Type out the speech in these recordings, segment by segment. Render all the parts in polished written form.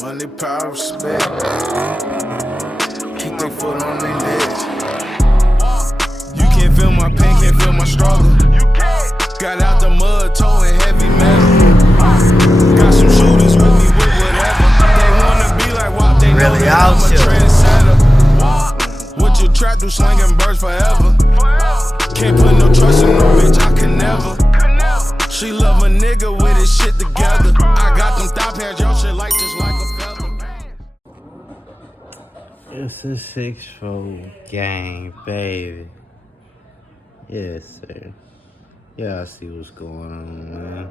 Money, power, respect. Keep their foot on their necks. You can't feel my pain, can't feel my struggle. Got out the mud, towing heavy metal. Got some shooters with me with whatever. They wanna be like WAP, they know that I'm a trendsetter. What you trap do, slinging birds forever. Can't put no trust in no bitch, I can never. She love a nigga with his shit together. I got them thigh pads, y'all shit like just like a feather. It's a 6-fold gang, baby. Yes, sir. Y'all see what's going on, man.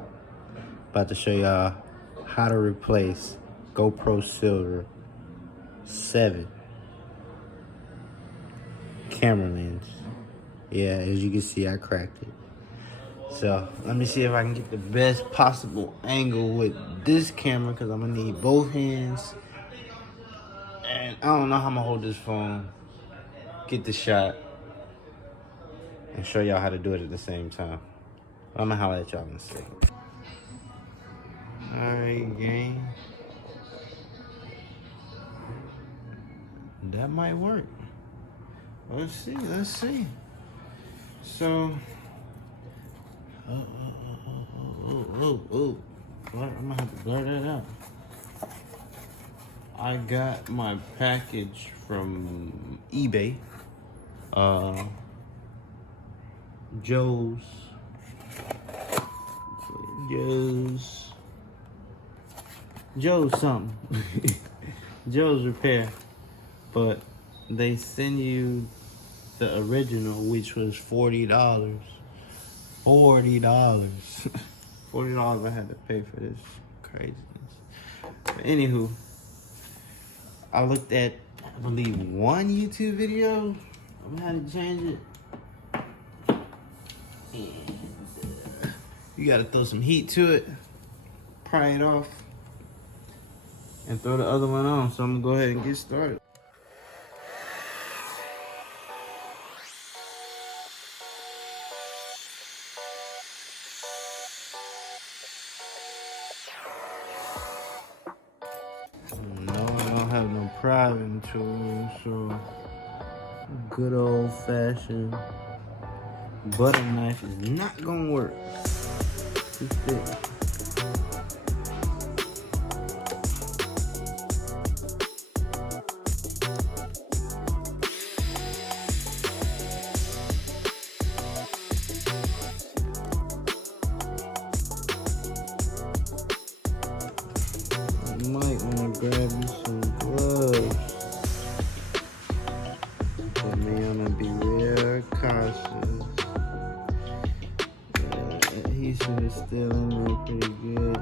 About to show y'all how to replace GoPro Silver 7 camera lens. Yeah, as you can see, I cracked it. So let me see if I can get the best possible angle with this camera, because I'm gonna need both hands. And I don't know how I'm gonna hold this phone, get the shot, and show y'all how to do it at the same time. I'm gonna holler at y'all in a second. Alright, gang. That might work. Let's see, let's see. So, oh. I'm gonna have to blur that out. I got my package from eBay. Joe's something. Joe's Repair. But they send you the original, which was $40. $40. $40 I had to pay for this craziness. But anywho, I looked at, I believe, one YouTube video on how to change it. And you gotta throw some heat to it, pry it off, and throw the other one on. So I'm gonna go ahead and get started. No, I don't have no prying tool, so good old fashioned butter knife is not gonna work. Too thick. You might want to grab you some gloves. But me, I'm gonna be real cautious. Adhesive is still in there pretty good.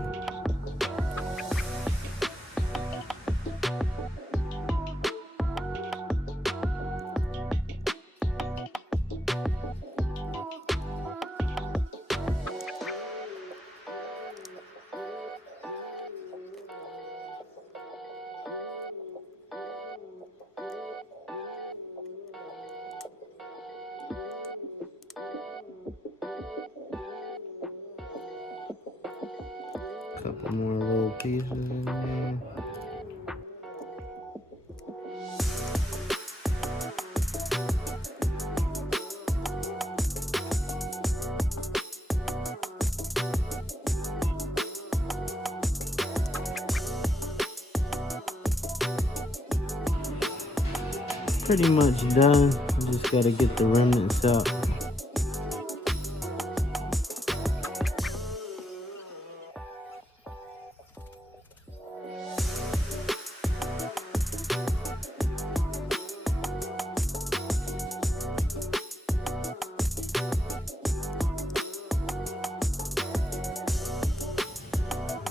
Couple more little pieces in there. Pretty much done. Just gotta get the remnants out.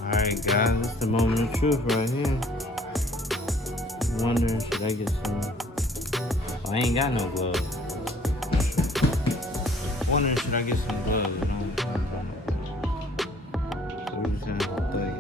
Alright guys, this is the moment of truth right here. I'm wondering, should I get some... Oh, I ain't got no gloves. I'm wondering, should I get some gloves? I don't got no gloves. So we're just gonna have to thug it.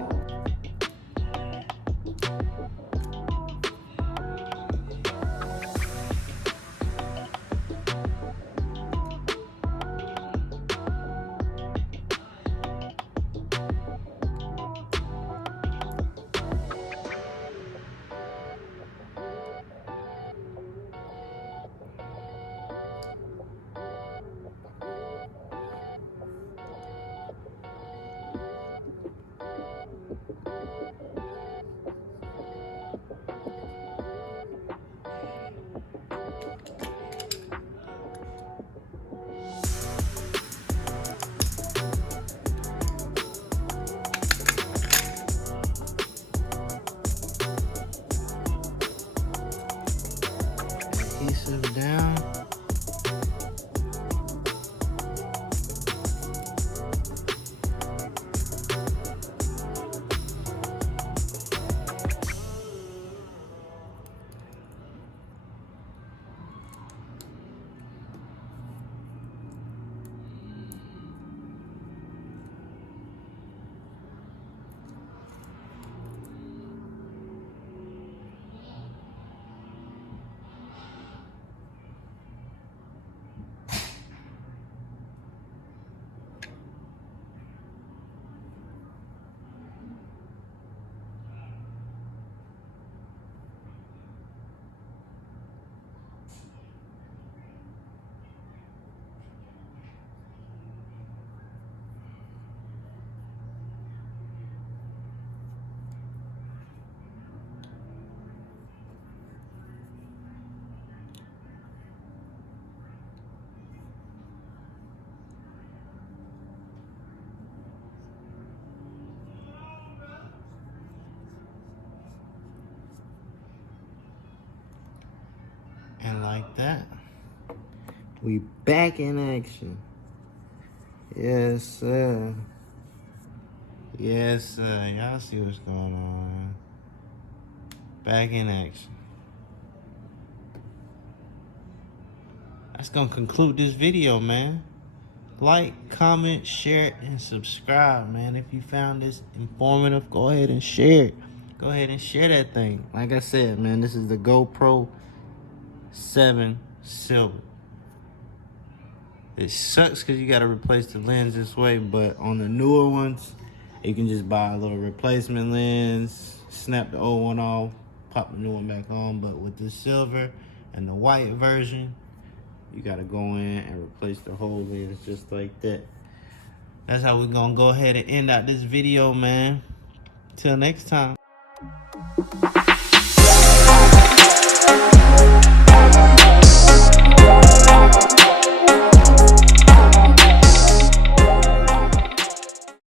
And like that, we back in action. Yes, sir. Yes, sir. Y'all see what's going on. Back in action. That's gonna conclude this video, man. Like, comment, share, and subscribe, man. If you found this informative, go ahead and share it. Go ahead and share that thing. Like I said, man, this is the GoPro 7 Silver. It sucks because you got to replace the lens this way, but on the newer ones, you can just buy a little replacement lens, snap the old one off, pop the new one back on. But with the silver and the white version, you got to go in and replace the whole lens just like that. That's how we're going to go ahead and end out this video, man. Till next time.